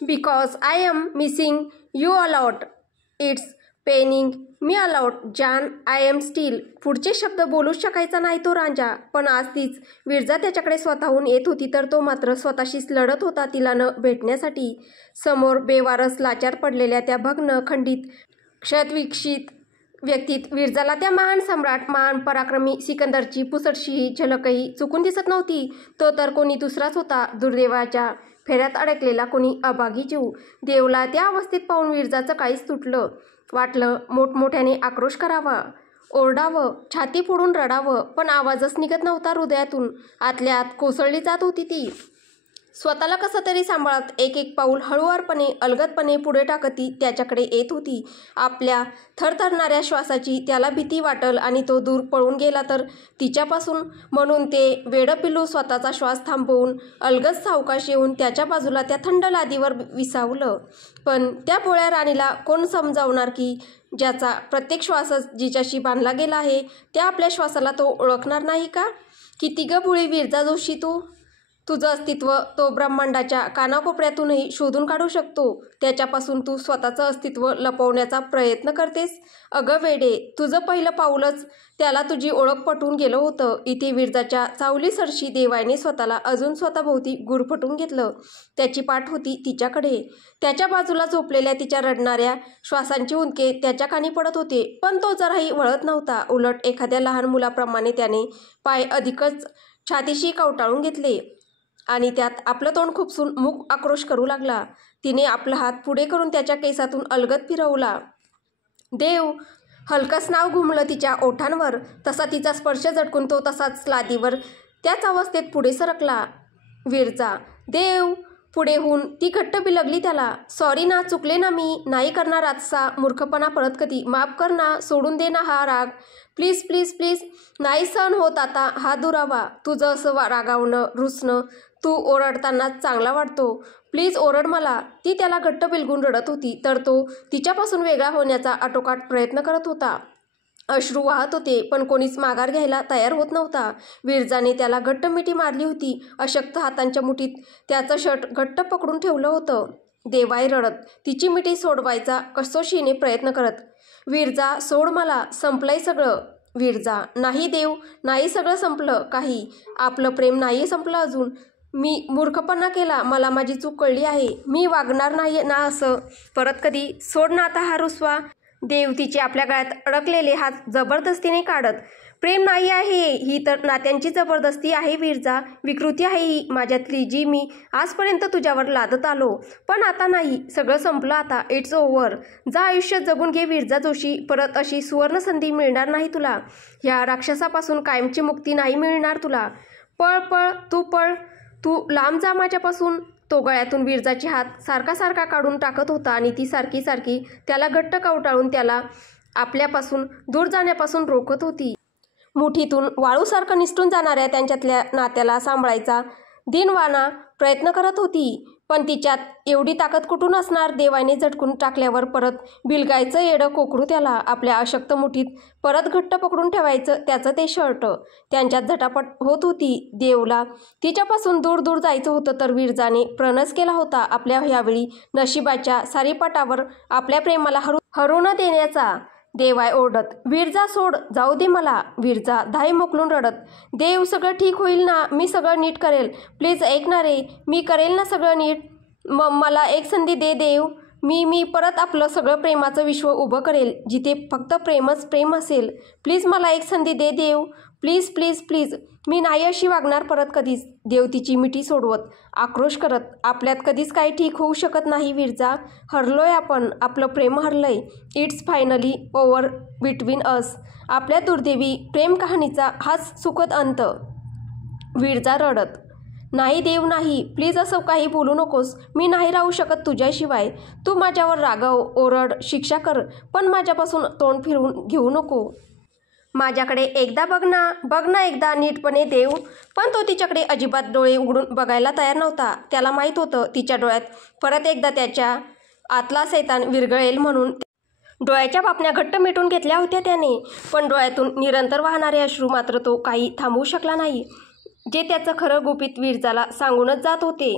because I am missing you a lot. It's paining me a lot, Jan. I am still. पुढचे शब्द बोलूच शकायचा नाही तो रांझा. पण आज तीच विरजा त्याच्याकडे स्वतःहून येत होती तर तो मात्र स्वतःशीच लढत होता तिला न भेटण्यासाठी. समोर बेवारस लाचार पडलेल्या त्या भग्न खंडित क्षतविक्षित व्यक्तीत विरजाला त्या महान सम्राट, महान पराक्रमी सिकंदरची पुसटशीही झलकही चुकून दिसत नव्हती. तो तर कोणी दुसराच होता, दुर्दैवाच्या फेऱ्यात अडकलेला कोणी अभागी जीव. देवला त्या अवस्थेत पाहून विरजाचं काहीच तुटलं. वाटलं मोठमोठ्याने आक्रोश करावा, ओरडावं, छाती फोडून रडावं, पण आवाजच निघत नव्हता हृदयातून. आतल्या आत कोसळली जात होती ती. स्वतःला कसं तरी सांभाळत एक एक पाऊल हळुवारपणे अलगदपणे पुढे टाकत ती त्याच्याकडे येत होती. आपल्या थरथरणाऱ्या श्वासाची त्याला भीती वाटल आणि तो दूर पळून गेला तर तिच्यापासून, म्हणून ते वेडं पिल्लू स्वतःचा श्वास थांबवून अलगद सावकाश येऊन त्याच्या बाजूला त्या थंड लादीवर विसावलं. पण त्या भोळ्या राणीला कोण समजावणार की ज्याचा प्रत्येक श्वासच जिच्याशी बांधला गेला आहे त्या आपल्या श्वासाला तो ओळखणार नाही का? किती ग भुळी विरजा जोशी तू! तुझं अस्तित्व तो ब्रह्मांडाच्या कानाकोपऱ्यातूनही शोधून काढू शकतो. त्याच्यापासून तू स्वतःचं अस्तित्व लपवण्याचा प्रयत्न करतेस. अगं वेडे, तुझं पहिलं पाऊलच त्याला तुझी ओळख पटवून गेलं होतं. इथे विरजाच्या सावलीसरशी देवाने स्वतःला अजून स्वतःभोवती गुरफटून घेतलं. त्याची पाठ होती तिच्याकडे. त्याच्या बाजूला झोपलेल्या तिच्या रडणाऱ्या श्वासांचे हुंदके त्याच्या कानी पडत होते, पण तो जराही वळत नव्हता. उलट एखाद्या लहान मुलाप्रमाणे त्याने पाय अधिकच छातीशी कवटाळून घेतले आणि त्यात आपलं तोंड खुपसून मूक आक्रोश करू लागला. तिने आपला हात पुढे करून त्याच्या केसातून अलगद फिरवला. देव! हलकस नाव घुमलं तिच्या ओठांवर. तसा तिचा स्पर्श झटकून तो तसाच लादीवर त्याच अवस्थेत पुढे सरकला. विरजा! देव! पुढे होऊन ती घट्ट बिलगली त्याला. सॉरी ना, चुकले ना, मी नाही करणार आजचा मूर्खपणा परत कधी. माफ कर ना, सोडून दे ना हा राग. Please please please. नाही सहन होत आता हा दुरावा. तुझं असं रागावणं, रुसणं तू ओरडतानाच चांगला वाटतो. प्लीज ओरड मला. ती त्याला घट्ट बिलगून रडत होती तर तो तिच्यापासून वेगळा होण्याचा आटोकाट प्रयत्न करत होता. अश्रू वाहत होते पण कोणीच माघार घ्यायला तयार होत नव्हता. विरजाने त्याला घट्ट मिठी मारली होती. अशक्त हातांच्या मुठीत त्याचं शर्ट घट्ट पकडून ठेवलं होतं. देवाई रडत तिची मिठी सोडवायचा कसोशीने प्रयत्न करत. विरजा सोड मला, संपलंय सगळं. विरजा! नाही देव, नाही सगळं संपलं काही. आपलं प्रेम नाही संपलं अजून. मी मूर्खपणा केला, मला माझी चूक कळली आहे. मी वागणार नाही ना असं परत कधी. सोड ना आता हा रुसवा. देव तिचे आपल्या गळ्यात अडकलेले हात जबरदस्तीने काढत. प्रेम नाही आहे ही तर नात्यांची जबरदस्ती आहे विरजा. विकृती आहे ही माझ्यातली जी मी आजपर्यंत तुझ्यावर लादत आलो. पण आता नाही, सगळं संपलं आता. It's over. जा आयुष्य जगून घे विरजा जोशी. परत अशी सुवर्ण संधी मिळणार नाही तुला. ह्या राक्षसापासून कायमची मुक्ती नाही मिळणार तुला. पळ पळ, तू पळ. तू लांब जा माझ्यापासून. तो गळ्यातून विरजाची हात सारखा सारखा काढून टाकत होता आणि ती सारखी सारखी त्याला घट्ट कवटाळून त्याला आपल्यापासून दूर जाण्यापासून रोखत होती. मुठीतून वाळूसारखं निसटून जाणाऱ्या त्यांच्यातल्या नात्याला सांभाळायचा दिनवाना प्रयत्न करत होती. पण तिच्यात एवढी ताकद कुठून असणार? देवाने झटकून टाकल्यावर परत बिलगायचं येडं कोकरू त्याला. आपल्या अशक्त मुठीत परत घट्ट पकडून ठेवायचं त्याचं ते शर्ट. त्यांच्यात झटापट होत होती. देवला तिच्यापासून दूर दूर जायचं होतं तर विरजाने प्रणस केला होता आपल्या ह्यावेळी नशिबाच्या सारीपाटावर आपल्या प्रेमाला हरू न देण्याचा. देवाय ओरडत. विरजा सोड, जाऊ दे मला. विरजा धाई मोकलून रडत. देव सगळं ठीक होईल ना, मी सगळं नीट करेल. प्लीज ऐक ना रे, मी करेल ना सगळं नीट. मला एक संधी दे देव. मी परत आपलं सगळं प्रेमाचं विश्व उभं करेल जिथे फक्त प्रेमच प्रेम असेल. प्लीज मला एक संधी दे देव. Please please please. मी नाही अशी वागणार परत कधीच. देव तिची मिठी सोडवत आक्रोश करत. आपल्यात कधीच काही ठीक होऊ शकत नाही विरजा. हरलोय आपण, आपलं प्रेम हरलंय. It's finally over between us. आपल्या दुर्दैवी प्रेम कहाणीचा हाच सुखद अंत. विरजा रडत. नाही देव नाही, प्लीज असं काही बोलू नकोस. मी नाही राहू शकत तुझ्याशिवाय. तू माझ्यावर रागाव, ओरड, शिक्षा कर, पण माझ्यापासून तोंड फिरवून घेऊ नको. माझ्याकडे एकदा बघ ना एकदा नीटपणे देव. पण तो तिच्याकडे अजिबात डोळे उघडून बघायला तयार नव्हता. त्याला माहीत होतं तिच्या डोळ्यात परत एकदा त्याच्या आतला सैतान विरघळेल म्हणून. डोळ्याच्या पापण्या घट्ट मिटून घेतल्या होत्या त्याने, पण डोळ्यातून निरंतर वाहणारे अश्रू मात्र तो काही थांबवू शकला नाही, जे त्याचं खरं गुपित विरजाला सांगूनच जात होते.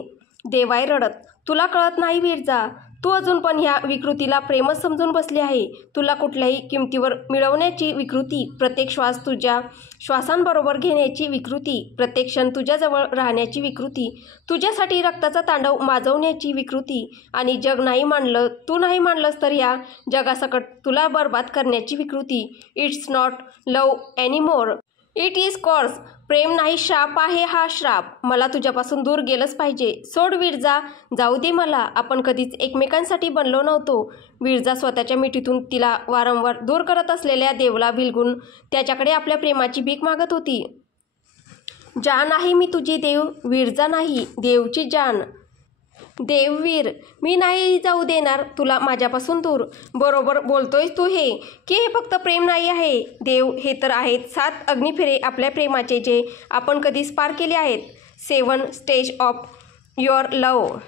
देवाई रडत. तुला कळत नाही विरजा, तू अजून पण ह्या विकृतीला प्रेमच समजून बसली आहे. तुला कुठल्याही किमतीवर मिळवण्याची विकृती, प्रत्येक श्वास तुझ्या श्वासांबरोबर घेण्याची विकृती, प्रत्येक क्षण तुझ्याजवळ राहण्याची विकृती, तुझ्यासाठी रक्ताचा तांडव माजवण्याची विकृती आणि जग नाही मानलं, तू नाही मानलंस तर या जगासकट तुला बर्बाद करण्याची विकृती. It's not love anymore, it is curse. प्रेम नाही, शाप आहे हा श्राप. मला तुझ्यापासून दूर गेलंच पाहिजे. सोड विरजा, जाऊ दे मला. आपण कधीच एकमेकांसाठी बनलो नव्हतो. विरजा स्वतःच्या मिठीतून तिला वारंवार दूर करत असलेल्या देवला बिलगून त्याच्याकडे आपल्या प्रेमाची भीक मागत होती. जान आहे मी तुझी देव, विरजा नाही, देवची जान. देववीर, मी नाही जाऊ देणार तुला माझ्यापासून दूर. बरोबर बोलतोयस तू हे, की हे फक्त प्रेम नाही आहे. देव, हे तर आहेत 7 अग्निफेरे आपल्या प्रेमाचे, जे आपण कधीच पार केले आहेत. 7 stage of your love.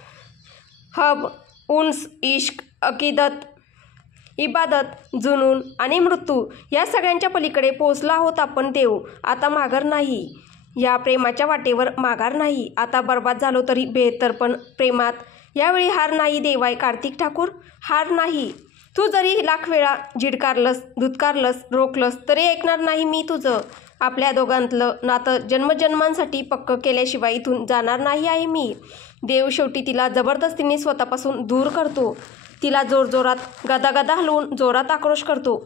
Hub, उन्स, इश्क, अकीदत, इबादत, जुनून आणि मृत्यू, या सगळ्यांच्या पलीकडे पोचला आहोत आपण देव. आता माघार नाही. या प्रेमाच्या वाटेवर माघार नाही. आता बर्बाद झालो तरी बेहतर, पण प्रेमात यावेळी हार नाही देवाय कार्तिक ठाकूर, हार नाही. तू जरी लाख वेळा झिडकारलंस, धुतकारलंस, रोखलंस तरी ऐकणार नाही मी तुझं. आपल्या दोघांतलं नातं जन्मजन्मांसाठी पक्क केल्याशिवाय इथून जाणार नाही आहे मी. देव शेवटी तिला जबरदस्तीने स्वतःपासून दूर करतो. तिला जोरजोरात गदागदा हलवून जोरात आक्रोश करतो.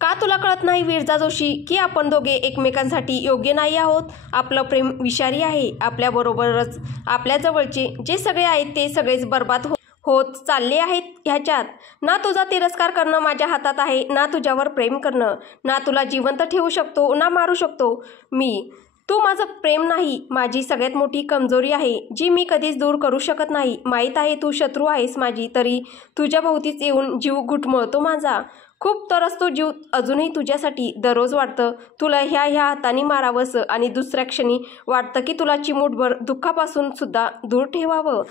का तुला कळत नाही विरजा जोशी, की आपण दोघे एकमेकांसाठी योग्य नाही आहोत? आपलं प्रेम विषारी आहे. आपल्याबरोबरच आपल्या जवळचे जे सगळे आहेत ते सगळेच बर्बाद होत चालले आहेत ह्याच्यात. ना तुझा तिरस्कार करणं माझ्या हातात आहे, ना तुझ्यावर प्रेम करणं. ना तुला जिवंत ठेवू शकतो, ना मारू शकतो मी. तू माझं प्रेम नाही, माझी सगळ्यात मोठी कमजोरी आहे, जी मी कधीच दूर करू शकत नाही. माहीत आहे तू शत्रू आहेस माझी, तरी तुझ्या भोवतीच येऊन जीव घुटमळतो माझा. खूप तरसतो जीव अजूनही तुझ्यासाठी. दररोज वाटतं तुला ह्या हाताने मारावंसं आणि दुसऱ्या क्षणी वाटतं की तुला चिमूटभर दुःखापासून सुद्धा दूर ठेवावं.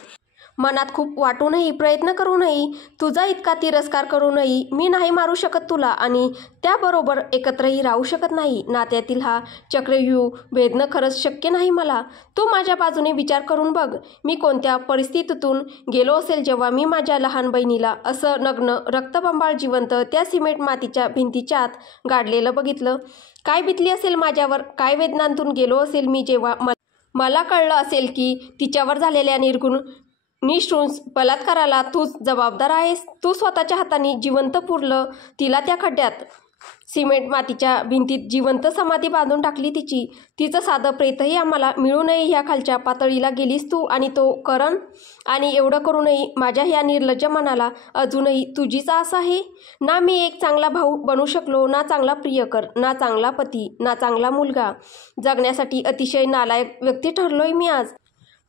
मनात खूप वाटूनही, प्रयत्न करूनही, तुझा इतका तिरस्कार करूनही मी नाही मारू शकत तुला आणि त्याबरोबर एकत्रही राहू शकत नाही. नात्यातील हा चक्रव्यूह भेदणं खरंच शक्य नाही मला. तू माझ्या बाजूने विचार करून बघ. मी कोणत्या परिस्थितीतून गेलो असेल जेव्हा मी माझ्या लहान बहिणीला असं नग्न, रक्तबंबाळ, जिवंत त्या सिमेंट मातीच्या भिंतीच्या आत गाडलेलं बघितलं. काय बितली असेल माझ्यावर, काय वेदनांतून गेलो असेल मी जेव्हा मला कळलं असेल की तिच्यावर झालेल्या निर्गुण निष्ठुर बलात्काराला तूच जबाबदार आहेस. तू स्वतःच्या हाताने जिवंत पुरलं तिला त्या खड्ड्यात. सिमेंट मातीच्या भिंतीत जिवंत समाधी बांधून टाकली तिची. तिचं साधं प्रेतही आम्हाला मिळू नये ह्या खालच्या पातळीला गेलीस तू आणि तो करण. आणि एवढं करूनही माझ्या ह्या निर्लज्ज मनाला अजूनही तुझीच आस आहे. ना मी एक चांगला भाऊ बनू शकलो, ना चांगला प्रियकर, ना चांगला पती, ना चांगला मुलगा. जगण्यासाठी अतिशय नालायक व्यक्ती ठरलोय मी आज.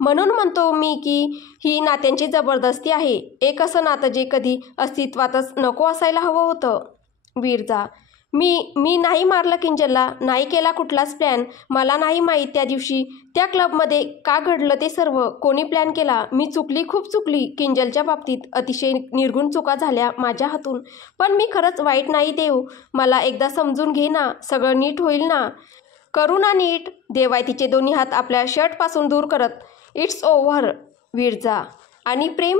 म्हणून म्हणतो मी की ही नात्यांची जबरदस्ती आहे. एक असं नातं जे कधी अस्तित्वातच नको असायला हवं होतं. विरजा, मी नाही मारलं किंजलला, नाही केला कुठलाच प्लॅन. मला नाही माहीत त्या दिवशी त्या क्लबमध्ये का घडलं ते सर्व. कोणी प्लॅन केला? मी चुकली, खूप चुकली. किंजलच्या बाबतीत अतिशय निर्गुण चुका झाल्या माझ्या हातून. पण मी खरंच वाईट नाही देव. मला एकदा समजून घे ना, सगळं नीट होईल ना. करू ना नीट. देवाय तिचे दोन्ही हात आपल्या शर्टपासून दूर करत. It's over Viraja. आणि प्रेम?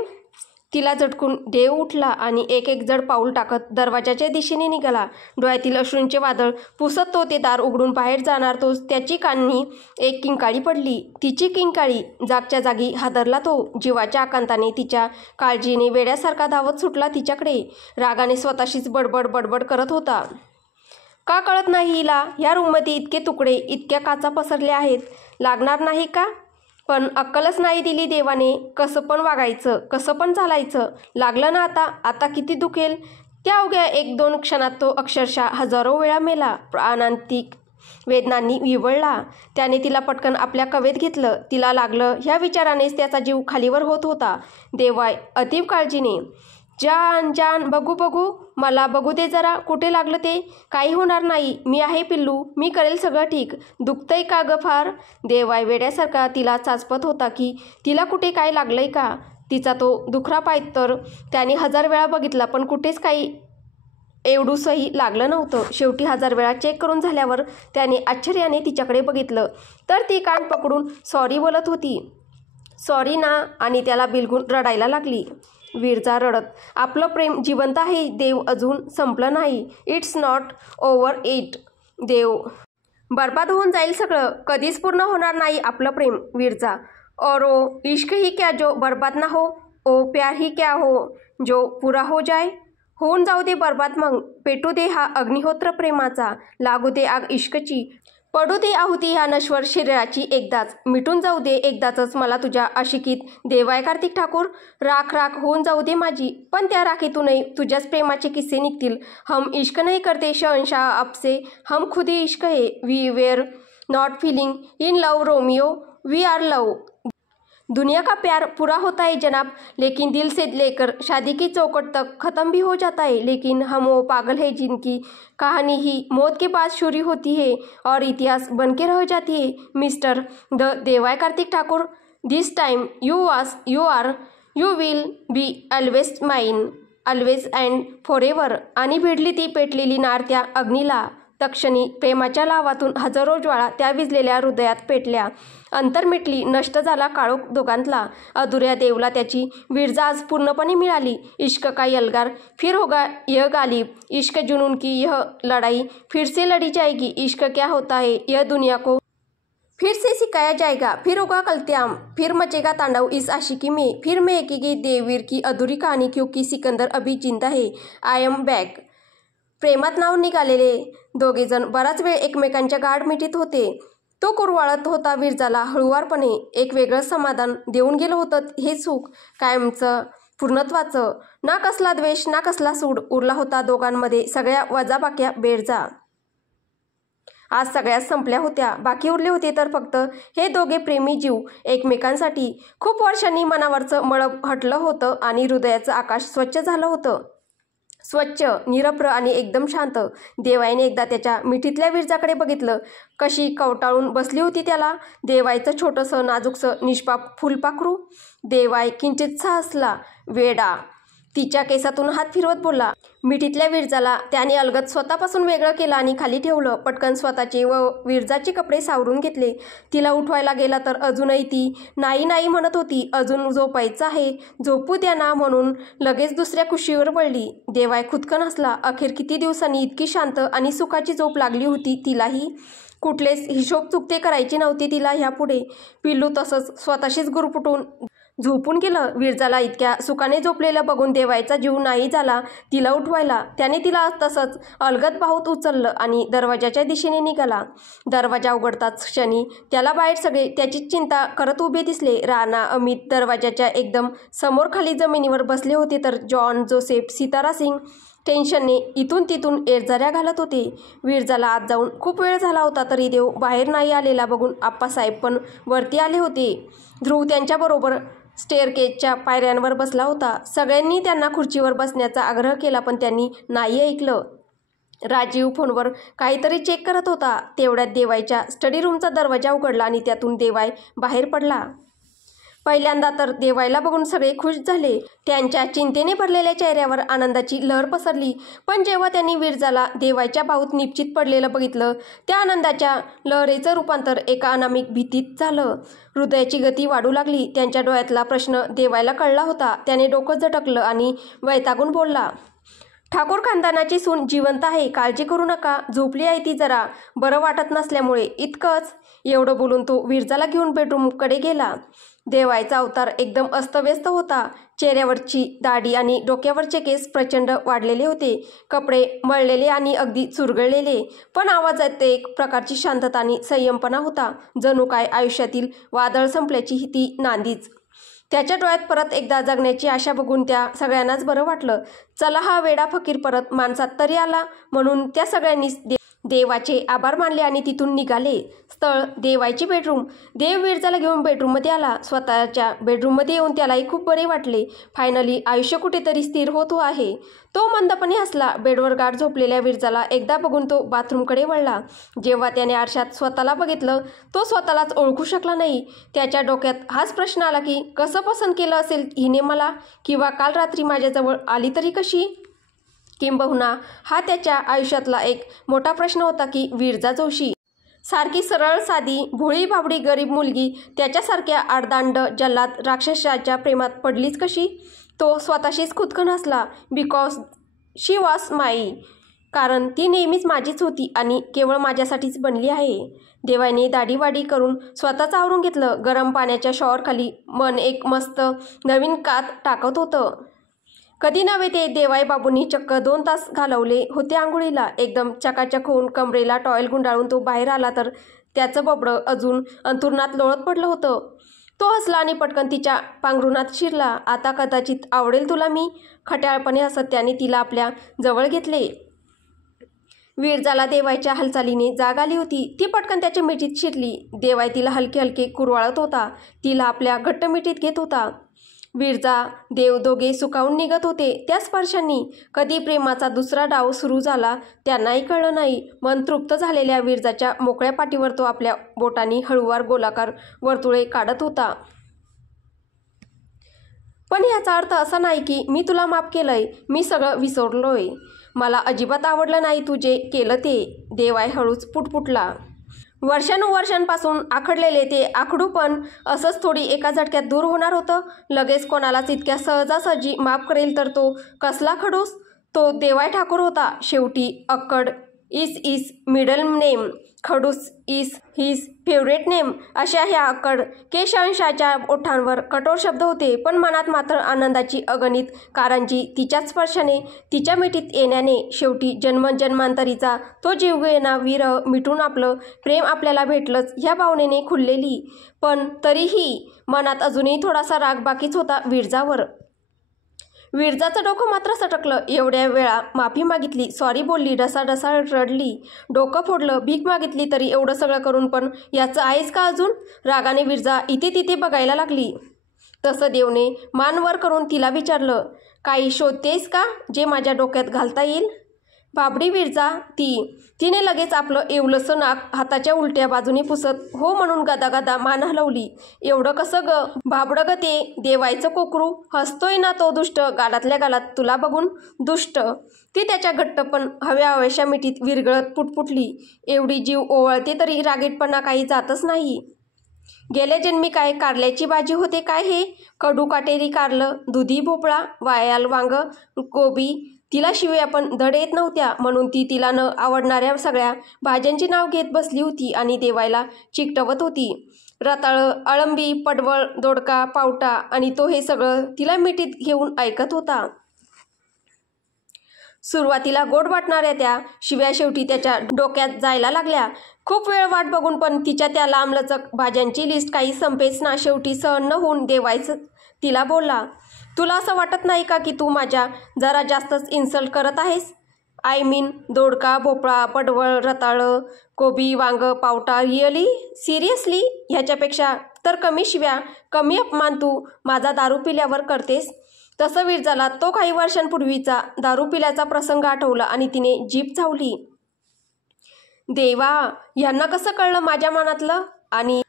तिला झटकून देव उठला आणि एक जड पाऊल टाकत दरवाजाच्या दिशेने निघाला. डोळ्यातील अश्रूंचे वादळ पुसत तो ते दार उघडून बाहेर जाणार तोच त्याची कानी एक किंकाळी पडली. तिची किंकाळी. जागच्या जागी हादरला तो. जीवाच्या आकांताने, तिच्या काळजीने वेड्यासारखा धावत सुटला तिच्याकडे. रागाने स्वतःशीच बडबड बडबड करत होता. का कळत नाही हिला? ह्या रूममध्ये इतके तुकडे, इतक्या काचा पसरल्या आहेत. लागणार नाही का? पण अक्कलच नाही दिली देवाने. कसं पण वागायचं, कसं पण चालायचं. लागलं ना आता. आता किती दुखेल. त्या अवघ्या 1-2 क्षणात तो अक्षरशः हजारो वेळा मेला. प्राणांतिक वेदनांनी विव्हळला. त्याने तिला पटकन आपल्या कवेत घेतलं. तिला लागलं ह्या विचारानेच त्याचा जीव खालीवर होत होता. देवाय, अतीव काळजीने. जान जान, बघू मला बघू दे जरा. कुठे लागलं ते? काही होणार नाही. मी आहे पिल्लू, मी करेल सगळं ठीक. दुखतंय का ग फार? देवाय वेड्यासारखा तिला चाचपत होता की तिला कुठे काय लागलंय का. तिचा तो दुखरा पाय तर त्याने 1000 वेळा बघितला, पण कुठेच काही एवढूसही लागलं नव्हतं. शेवटी 1000 वेळा चेक करून झाल्यावर त्याने आश्चर्याने तिच्याकडे बघितलं तर ती कान पकडून सॉरी बोलत होती. सॉरी ना, आणि त्याला बिलगून रडायला लागली. विरजा रडत, आपलं प्रेम जिवंत आहे देव, अजून संपलं नाही. इट्स नॉट ओव्हर इट देव. बर्बाद होऊन जाईल सगळं, कधीच पूर्ण होणार नाही आपलं प्रेम. विरजा, और ओ इश्क ही क्या जो बर्बाद ना हो, ओ प्यार ही क्या हो जो पूरा हो जाए. होऊन जाऊ दे बर्बाद मग, पेटू दे हा अग्निहोत्र प्रेमाचा, लागू दे आग इश्कची, पडू दे आहुती ह्या नश्वर शरीराची एकदाच, मिटून जाऊ दे एकदाच मला तुझ्या आशिकीत. देवाय कार्तिक ठाकूर, राख राख होऊन जाऊ दे माझी, पण त्या राखीतूनही तुझ्याच प्रेमाचे किस्से निघतील. हम इश्क नहीं करते शहंशाह आपसे, हम खुद ही इश्क है. We were not feeling in love Romeo, we are love. दुनिया का प्यार पूरा होता है जनाब, लेकिन दिल से लेकर शादी की चौखट तक ख़त्म भी हो जाता है. लेकिन हम वो पागल है जिनकी कहानी ही मौत के बाद शुरू होती है और इतिहास बन के रह जाती है. Mister the Devay Kartik Thakur, this time you are you will be always mine, always and forever. आणि भिडली ती पेटलेली नार त्या अग्नीला. तक्षणी प्रेमाच्या लावातून हजारो ज्वाळा त्या विजलेल्या हृदयात पेटल्या. अंतर मिटली, नष्ट झाला काळोख दोघांतला. अधुऱ्या देवला त्याची विरजा आज पूर्णपणे मिळाली. इश्क का यलगार फिर होगा यह गालिब, इश्क जुनून की यह लड़ाई फिर से लड़ी जाएगी. इश्क क्या होता है यह दुनिया को फिर से सिखाया जाएगा, फिर होगा कलत्याम, फिर मचेगा तांडव इस आशिकी में, फिर महकेगी देववीर की अधूरी कहानी, क्योंकि सिकंदर अभी जिंदा है. I am back. प्रेमात नाव निघालेले दोघेजण बराच वेळ एकमेकांच्या गाठ मिठीत होते. तो कुरवाळत होता विरजाला हळुवारपणे. एक वेगळं समाधान देऊन गेलं होतं हे सुख, कायमचं, पूर्णत्वाचं. ना कसला द्वेष ना कसला सूड उरला होता दोघांमध्ये. सगळ्या वजाबाक्या बेरजा आज सगळ्याच संपल्या होत्या. बाकी उरले होते तर फक्त हे दोघे प्रेमी जीव एकमेकांसाठी. खूप वर्षांनी मनावरचं मळब हटलं होतं आणि हृदयाचं आकाश स्वच्छ झालं होतं. स्वच्छ, निरभ्र आणि एकदम शांत. देवाईने एकदा त्याच्या मिठीतल्या विरजाकडे बघितलं. कशी कवटाळून बसली होती त्याला. देवाईचं छोटंसं नाजूकसं निष्पाप फुलपाखरू. देवाई किंचितसा हसला. वेडा. तिच्या केसातून हात फिरवत बोलला. मिठीतल्या विरजाला त्याने अलगद स्वतःपासून वेगळं केलं आणि खाली ठेवलं. पटकन स्वतःचे व विरजाचे कपडे सावरून घेतले. तिला उठवायला गेला तर अजूनही ती नाही नाही म्हणत होती. अजून झोपायचं आहे, झोपू द्या ना म्हणून लगेच दुसऱ्या कुशीवर वळली. देवाय खुदकन हसला. अखेर किती दिवसांनी इतकी शांत आणि सुखाची झोप लागली होती तिलाही. कुठलेच हिशोब चुकते करायचे नव्हते तिला ह्यापुढे. पिल्लू तसंच स्वतःशीच गुरफटून झोपून गेलं. विरजाला इतक्या सुखाने झोपलेलं बघून देवायचा जीव नाही झाला तिला उठवायला. त्याने तिला तसंच अलगद बाहूत उचललं आणि दरवाजाच्या दिशेने निघाला. दरवाजा उघडताच क्षणी त्याला बाहेर सगळे त्याचीच चिंता करत उभे दिसले. राणा, अमित दरवाजाच्या एकदम समोर खाली जमिनीवर बसले होते, तर जॉन, जोसेफ, सितारा सिंग टेन्शनने इथून तिथून एरझऱ्या घालत होते. विरजाला आत जाऊन खूप वेळ झाला होता तरी देव बाहेर नाही आलेला बघून आप्पासाहेब पण वरती आले होते. ध्रुव त्यांच्याबरोबर स्टेअरकेजच्या पायऱ्यांवर बसला होता. सगळ्यांनी त्यांना खुर्चीवर बसण्याचा आग्रह केला पण त्यांनी नाही ऐकलं. राजीव फोनवर काहीतरी चेक करत होता. तेवढ्यात देवाईच्या स्टडी रूमचा दरवाजा उघडला आणि त्यातून देवाई बाहेर पडला. पहिल्यांदा तर देवाईला बघून सगळे खुश झाले. त्यांच्या चिंतेने भरलेल्या चेहऱ्यावर आनंदाची लहर पसरली. पण जेव्हा त्यांनी विरजाला देवाईच्या बाहूत निश्चित पडलेलं बघितलं, त्या आनंदाच्या लहरेचं रूपांतर एका अनामिक भीतीत झालं. हृदयाची गती वाढू लागली. त्यांच्या डोळ्यातला प्रश्न देवाईला कळला होता. त्याने डोकं झटकलं आणि वैतागून बोलला. ठाकूर खानदानाची सून जिवंत आहे, काळजी करू नका. झोपली आहे ती जरा बरं वाटत नसल्यामुळे, इतकंच. एवढं बोलून तो विरजाला घेऊन बेडरूमकडे गेला. देवाईचा अवतार एकदम अस्तव्यस्त होता. चेहऱ्यावरची दाढी आणि डोक्यावरचे केस प्रचंड वाढलेले होते. कपडे मळलेले आणि अगदी चुरगळलेले. पण आवाजात एक प्रकारची शांतता आणि संयमपणा होता. जणू काय आयुष्यातील वादळ संपल्याची ती नांदीच. त्याच्या डोळ्यात परत एकदा जगण्याची आशा बघून त्या सगळ्यांनाच बरं वाटलं. चला हा वेडा फकीर परत माणसात तरी आला म्हणून त्या सगळ्यांनीच देवाचे आभार मानले आणि तिथून निघाले. स्थळ देवाईची बेडरूम. देव विरजाला घेऊन बेडरूममध्ये आला. स्वतःच्या बेडरूममध्ये येऊन त्यालाही खूप बरे वाटले. फायनली आयुष्य कुठेतरी स्थिर होत आहे. तो मंदपणे हसला. बेडवर गाढ झोपलेल्या विरजाला एकदा बघून तो बाथरूमकडे वळला. जेव्हा त्याने आरशात स्वतःला बघितलं तो स्वतःलाच ओळखू शकला नाही. त्याच्या डोक्यात हाच प्रश्न आला की कसं पसंत केलं असेल हिने मला, किंवा काल रात्री माझ्याजवळ आली तरी कशी. किंबहुना हा त्याच्या आयुष्यातला एक मोठा प्रश्न होता की विरजा जोशी सारखी सरळ साधी भोळी भाबडी गरीब मुलगी त्याच्यासारख्या आडदांड जल्लाद राक्षसाच्या प्रेमात पडलीच कशी? तो स्वतःशीच खुदकन हसला. Because she was my. कारण ती नेहमीच माझीच होती आणि केवळ माझ्यासाठीच बनली आहे. देवाने दाढीवाढी करून स्वतःच आवरून घेतलं. गरम पाण्याच्या शॉवरखाली मन एक मस्त नवीन कात टाकत होतं. कधी नव्हे ते देवाई बाबूंनी चक्क 2 तास घालवले होते आंघोळीला. एकदम चकाचक होऊन कमरेला टॉवेल गुंडाळून तो बाहेर आला तर त्याचं बबडं अजून अंथरुणात लोळत पडलं होतं. तो हसला आणि पटकन तिच्या पांघरुणात शिरला. आता कदाचित आवडेल तुला मी, खट्याळपणे हसत त्याने तिला आपल्या जवळ घेतले. विरजाला देवाईच्या हालचालीने जाग आली होती. ती पटकन त्याच्या मिठीत शिरली. देवाई तिला हलके हलके कुरवाळत होता. तिला आपल्या घट्ट मिठीत घेत होता. विरजा देव दोघे सुखावून निघत होते त्या स्पर्शांनी. कधी प्रेमाचा दुसरा डाव सुरू झाला त्यांनाही कळलं नाही. मन तृप्त झालेल्या विरजाच्या मोकळ्या पाठीवर तो आपल्या बोटांनी हळूवार गोलाकार वर्तुळे काढत होता. पण याचा अर्थ असा नाही की मी तुला माफ केलंय, मी सगळं विसरलोय. मला अजिबात आवडलं नाही तू जे केलं ते. देवाई हळूच पुटपुटला. वर्षानुवर्षांपासून आखडलेले ते आखडूपण असंच थोडी एका झटक्यात दूर होणार होतं. लगेच कोणालाच इतक्या सहजासहजी माफ करेल तर तो कसला खडूस? तो देवाई ठाकूर होता शेवटी. अक्कड इज मिडल नेम, खडूस इज हिज फेवरेट नेम. अशा ह्या अक्कड केशवंशाच्या ओठांवर कठोर शब्द होते, पण मनात मात्र आनंदाची अगणित कारंजी तिच्याच स्पर्शाने, तिच्या मिठीत येण्याने. शेवटी जन्मजन्मांतरीचा तो जीवघेणा विरह मिटून आपलं प्रेम आपल्याला भेटलंच ह्या भावनेने खुललेली. पण तरीही मनात अजूनही थोडासा राग बाकीच होता विरजावर. विरजाचं डोकं मात्र सटकलं. एवढ्या वेळा माफी मागितली, सॉरी बोलली, ढसाढसा रडली, डोकं फोडलं, भीक मागितली, तरी एवढं सगळं करून पण याचं आहेच का अजून? रागाने विरजा इथे तिथे बघायला लागली. तसं देवने मान वर करून तिला विचारलं, काही शोधतेस का जे माझ्या डोक्यात घालता येईल? बाबडी विरजा तिने लगेच आपलं एवलंसं नाक हाताच्या उलट्या बाजूने पुसत हो म्हणून गदागदा मान हलवली. एवढं कसं ग बाबडं ग ते देवायचं कोकरू? हसतोय ना तो दुष्ट, गालातल्या गालात तुला बघून दुष्ट. ती त्याच्या घट्ट पण हव्याशा मिठीत विरघळत पुटपुटली. एवढी जीव ओवाळते तरी रागीटपणा काही जातच नाही. गेल्या जन्मी काय कारल्याची भाजी होते काय हे? कडू काटेरी कारलं, दुधी भोपळा, वायाल वांग, कोबी. तिला शिवाय पण धड येत नव्हत्या म्हणून ती तिला न आवडणाऱ्या सगळ्या भाज्यांची नाव घेत बसली होती आणि देवायला चिकटवत होती. रताळं, अळंबी, पडवळ, दोडका, पावटा आणि तो हे सगळं तिला मिठीत घेऊन ऐकत होता. सुरुवातीला गोड वाटणाऱ्या त्या शिव्या शेवटी त्याच्या डोक्यात जायला लागल्या. खूप वेळ वाट बघून पण तिच्या त्या लांबलचक भाज्यांची लिस्ट काही संपेच ना. शेवटी सहन न होऊन देवायच तिला बोलला, तुला असं वाटत नाही का की तू माझ्या जरा जास्तच इन्सल्ट करत आहेस? आय मीन दोडका, भोपळा, पडवळ, रताळं, कोबी, वांग, पावटा. रिअली? सिरियसली? ह्याच्यापेक्षा तर कमी शिव्या, कमी अपमान तू माझा दारू पिल्यावर करतेस. तसं विरजाला तो काही वर्षांपूर्वीचा दारू पिल्याचा प्रसंग आठवला आणि तिने जीभ चावली. देवा, ह्यांना कसं कळलं माझ्या मनातलं? आणि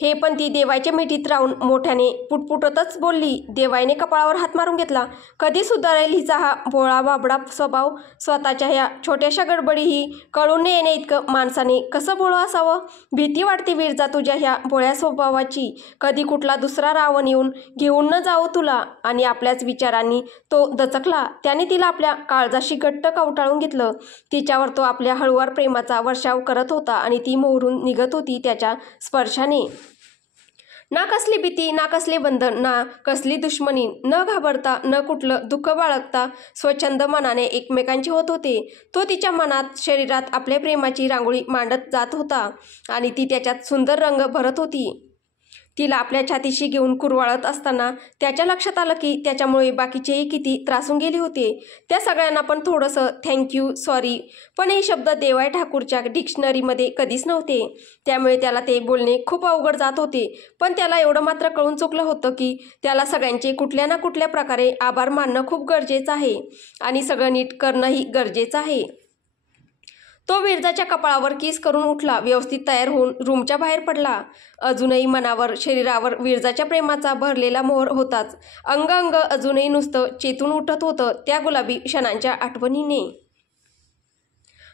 हे पण ती देवायच्या मिठीत राहून मोठ्याने पुटपुटतच बोलली. देवाईने कपाळावर हात मारून घेतला. कधी सुधारेल हिचा हा भोळा बाबडा स्वभाव? स्वतःच्या ह्या छोट्याशा गडबडीही कळून न येण्या इतकं माणसाने कसं भोळं असावं? भीती वाटते विरजा तुझ्या ह्या भोळ्या स्वभावाची. कधी कुठला दुसरा रावण येऊन घेऊन न जावो तुला. आणि आपल्याच विचारांनी तो दचकला. त्याने तिला आपल्या काळजाशी घट्ट कवटाळून घेतलं. तिच्यावर तो आपल्या हळूवार प्रेमाचा वर्षाव करत होता आणि ती मोहरून निघत होती त्याच्या स्पर्शाने. ना कसली भीती, ना कसले बंधन, ना कसली दुश्मनी. न घाबरता, न कुठलं दुःख बाळगता स्वच्छंद मनाने एकमेकांचे होत होते. तो तिच्या मनात शरीरात आपल्या प्रेमाची रांगोळी मांडत जात होता आणि ती त्याच्यात सुंदर रंग भरत होती. तिला आपल्या छातीशी घेऊन कुरवाळत असताना त्याच्या लक्षात आलं की त्याच्यामुळे बाकीचेही किती त्रासून गेले होते. त्या सगळ्यांना पण थोडंसं थँक्यू, सॉरी, पण हे शब्द देवाई ठाकूरच्या डिक्शनरीमध्ये कधीच नव्हते. त्यामुळे त्याला ते बोलणे खूप अवघड जात होते. पण त्याला एवढं मात्र कळून चुकलं होतं की त्याला सगळ्यांचे कुठल्या ना कुठल्या प्रकारे आभार मानणं खूप गरजेचं आहे आणि सगळं नीट करणंही गरजेचं आहे. तो विरजाच्या कपाळावर किस करून उठला. व्यवस्थित तयार होऊन रूमच्या बाहेर पडला. अजूनही मनावर शरीरावर विरजाच्या प्रेमाचा भरलेला मोहर होताच. अंग अंग अजूनही नुसतं चेतून उठत होतं त्या गुलाबी क्षणांच्या आठवणीने.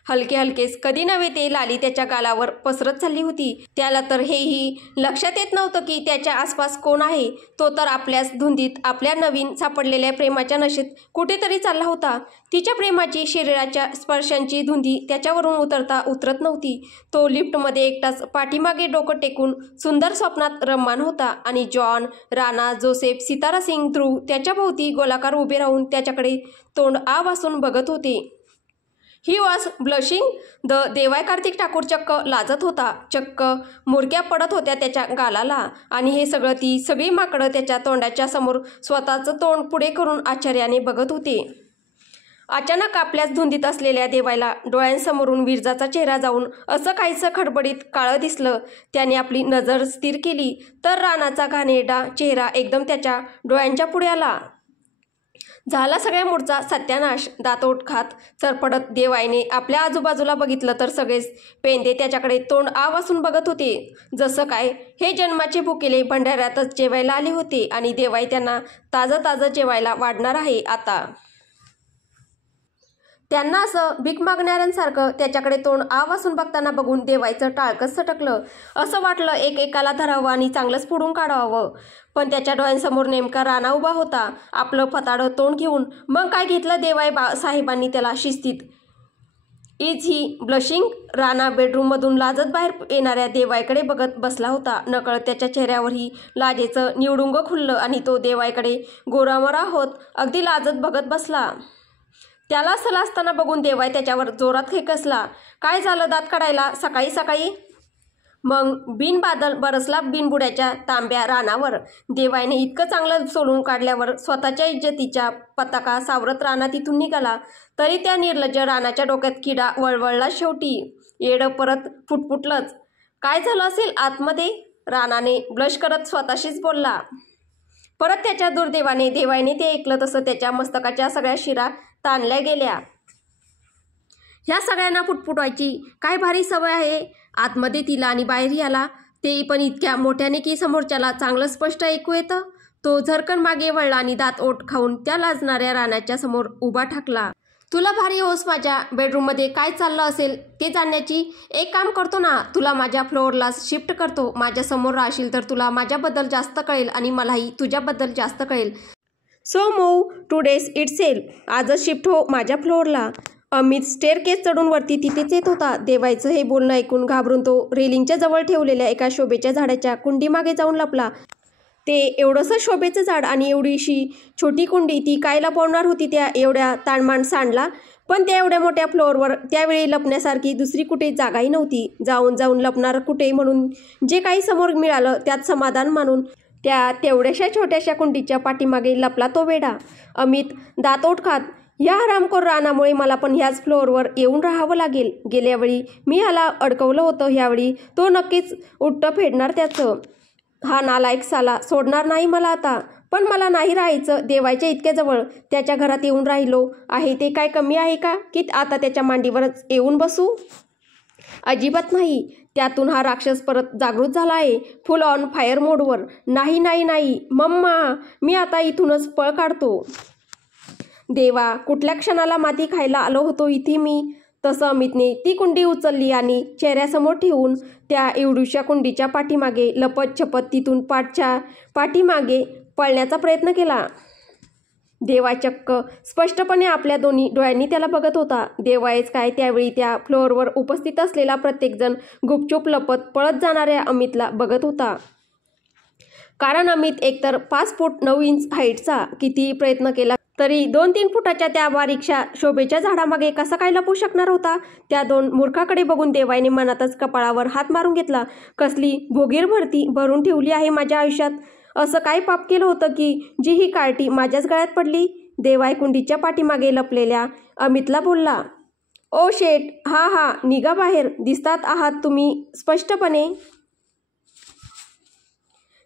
हलके हलकेच कधी नव्हे ते लाली त्याच्या गालावर पसरत चालली होती. त्याला तर हेही लक्षात येत नव्हतं की त्याच्या आसपास कोण आहे. तो तर आपल्याच धुंदीत आपल्या नवीन सापडलेल्या प्रेमाच्या नशेत कुठेतरी चालला होता. तिच्या प्रेमाची शरीराच्या स्पर्शांची धुंदी त्याच्यावरून उतरता उतरत नव्हती. तो लिफ्टमध्ये एकटाच पाठीमागे डोकं टेकून सुंदर स्वप्नात रममान होता आणि जॉन, राणा, जोसेफ, सितारा सिंग, ध्रुव त्याच्या भोवती गोलाकार उभे राहून त्याच्याकडे तोंड आ वासून बघत होते. He was blushing. The Devay Kartik Thakur चक्क लाजत होता. चक्क मुरक्या पडत होत्या त्याच्या गालाला. आणि हे सगळं ती सगळी माकडं त्याच्या तोंडाच्या समोर स्वतःचं तोंड पुढे करून आश्चर्याने बघत होते. अचानक आपल्याच धुंदीत असलेल्या देवायला डोळ्यांसमोरून विरजाचा चेहरा जाऊन असं काहीसं खडबडीत काळं दिसलं. त्याने आपली नजर स्थिर केली तर राणाचा घाणेरडा चेहरा एकदम त्याच्या डोळ्यांच्या पुढे आला. झाला सगळ्या मूडचा सत्यानाश. दातोट खात सरपडत देवाईने आपल्या आजूबाजूला बघितलं तर सगळेच पेंदे त्याच्याकडे तोंड आ वासून बघत होते. जसं काय हे जन्माचे भुकेले भंडाऱ्यातच जेवायला आले होते आणि देवाई त्यांना ताजं ताजं जेवायला वाढणार आहे आता. त्यांना असं भीक मागणाऱ्यांसारखं त्याच्याकडे तोंड आ वासून बघताना बघून देवायचं टाळकंच सटकलं. असं वाटलं एकेकाला धरावं आणि चांगलंच फोडून काढावं. पण त्याच्या डोळ्यांसमोर नेमका राणा उभा होता आपलं फताडं तोंड घेऊन. मग काय घेतलं देवाई साहेबांनी त्याला शिस्तीत. Is he blushing? राणा बेडरूममधून लाजत बाहेर येणाऱ्या देवाईकडे बघत बसला होता. नकळत त्याच्या चेहऱ्यावरही लाजेचं निवडुंग खुललं आणि तो देवाईकडे गोरामोरा होत अगदी लाजत बघत बसला. त्याला सला असताना बघून देवाय त्याच्यावर जोरात खेकसला. काय झालं दात काढायला सकाळी सकाळी? मग बिनबादल बरसला बिनबुड्याच्या तांब्या राणावर. देवायने इतकं चांगलं सोलून काढल्यावर स्वतःच्या इज्जतीच्या पताका सावरत राणा तिथून निघाला. तरी त्या निर्लज्ज राणाच्या डोक्यात किडा वळवळला. शेवटी येडं परत फुटफुटलंच. काय झालं असेल आतमध्ये? राणाने ब्लश करत स्वतःशीच बोलला. परत त्याच्या दुर्दैवाने देवाईने ते ऐकलं तसं त्याच्या मस्तकाच्या सगळ्या शिरा ताणल्या गेल्या. ह्या सगळ्यांना फुटफुटवायची काय भारी सवय आहे आतमध्ये तिला आणि बाहेर याला, ते पण इतक्या मोठ्याने की समोरच्याला चांगलं स्पष्ट ऐकू येतं. तो झरकन मागे वळला आणि दात ओठ खाऊन त्या लाजणाऱ्या राणाच्या समोर उभा ठाकला. तुला भारी होस माझ्या बेडरूममध्ये काय चाललं असेल ते जाणण्याची. एक काम करतो ना, तुला माझ्या फ्लोअरला शिफ्ट करतो. माझ्या समोर राहशील तर तुला माझ्याबद्दल जास्त कळेल आणि मलाही तुझ्याबद्दल जास्त कळेल. So move today's itself. आजच शिफ्ट हो माझ्या फ्लोअरला. अमित स्टेअरकेस चढून वरती तिथेच येत होता. देवायचं हे बोलणं ऐकून घाबरून तो रेलिंगच्या जवळ ठेवलेल्या एका शोभेच्या झाडाच्या कुंडीमागे जाऊन लपला. ते एवढंसं शोभेचं झाड आणि एवढीशी छोटी कुंडी ती काय लपवणार होती त्या एवढ्या ताणमाण सांडला. पण त्या एवढ्या मोठ्या फ्लोअरवर त्यावेळी लपण्यासारखी दुसरी कुठे जागाही नव्हती. जाऊन जाऊन लपणार कुठे म्हणून जे काही समोर मिळालं त्यात समाधान मानून त्या तेवढ्याशा छोट्याशा कुंडीच्या पाठीमागे लपला तो वेडा. अमित दातोट खात, या हरामखोर रानामुळे मला पण ह्याच फ्लोअरवर येऊन राहावं लागेल. गेल्या वेळी मी ह्याला अडकवलं होतं, ह्यावेळी तो नक्कीच उट्टं फेडणार त्याचं. हा नालायक साला सोडणार नाही मला आता. पण मला नाही राहायचं देवायच्या इतक्या जवळ. त्याच्या घरात येऊन राहिलो आहे ते काय कमी आहे का की आता त्याच्या मांडीवरच येऊन बसू? अजिबात नाही. त्यातून हा राक्षस परत जागृत झाला आहे, फुल ऑन फायर मोडवर. नाही नाही नाही मम्मा, मी आता इथूनच पळ काढतो. देवा, कुठल्या क्षणाला माती खायला आलो होतो इथे मी. तसं अमितने ती कुंडी उचलली आणि चेहऱ्यासमोर ठेवून त्या एवढ्याशा कुंडीच्या पाठीमागे लपत छपत तिथून पाठच्या पाठीमागे पळण्याचा प्रयत्न केला. देवा चक्क स्पष्टपणे आपल्या दोन्ही डोळ्यांनी त्याला बघत होता. देवायच काय त्यावेळी त्या फ्लोअरवर उपस्थित असलेला प्रत्येकजण गुपचूप लपत पळत जाणाऱ्या अमितला बघत होता. कारण अमित एकतर 5 फूट 9 इंच हाईटचा. कितीही प्रयत्न केला तरी 2-3 फुटाच्या त्या बारीकशा शोभेच्या झाडामागे कसा काय लपू शकणार होता? त्या 2 मूर्खाकडे बघून देवाईने मनातच कपाळावर हात मारून घेतला. कसली भोगीर भरती भरून ठेवली आहे माझ्या आयुष्यात. असं काय पाप केलं होतं की जी ही कार्टी माझ्याच गळ्यात पडली? देवाय कुंडीच्या पाठीमागे लपलेल्या अमितला बोलला. ओ शेट, हा हा निघा बाहेर. दिसतात आहात तुम्ही स्पष्टपणे.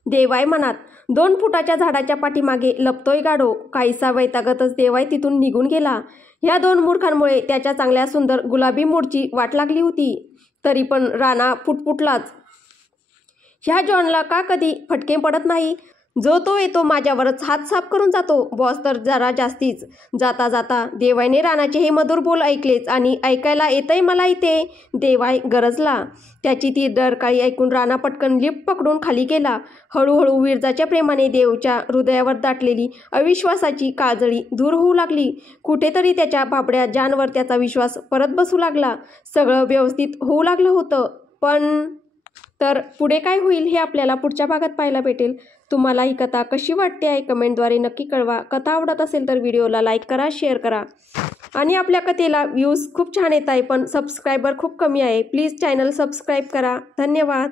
देवाय मनात 2 फुटाच्या झाडाच्या पाठीमागे लपतोय गाडो. काहीसा वैतागतच देवाय तिथून निघून गेला. ह्या 2 मूर्खांमुळे त्याच्या चांगल्या सुंदर गुलाबी मूडची वाट लागली होती. तरी पण राणा फुटफुटलाच. ह्या जॉनला का कधी फटके पडत नाही? जो तो येतो माझ्यावरच हात साफ करून जातो. बॉस तर जरा जास्तीच. जाता जाता देवाईने राणाचे हे मधुर बोल ऐकलेच आणि ऐकायला येतंय मला इथे. देवाय गरजला. त्याची ती डरकाळी ऐकून राणा पटकन लिफ्ट पकडून खाली गेला. हळूहळू विरजाच्या प्रेमाने देवच्या हृदयावर दाटलेली अविश्वासाची काजळी दूर होऊ लागली. कुठेतरी त्याच्या बाबड्या जानवर त्याचा विश्वास परत बसू लागला. सगळं व्यवस्थित होऊ लागलं होतं. पण तर पुढे काय होईल हे आपल्याला पुढच्या भागात पाहायला भेटेल. तुम्हाला ही कथा कशी वाटते आहे कमेंटद्वारे नक्की कळवा. कथा आवडत असेल तर व्हिडिओला लाईक करा, शेअर करा. आणि आपल्या कथेला व्ह्यूज खूप छान येत आहे पण सबस्क्रायबर खूप कमी आहे. प्लीज चॅनल सबस्क्राईब करा. धन्यवाद.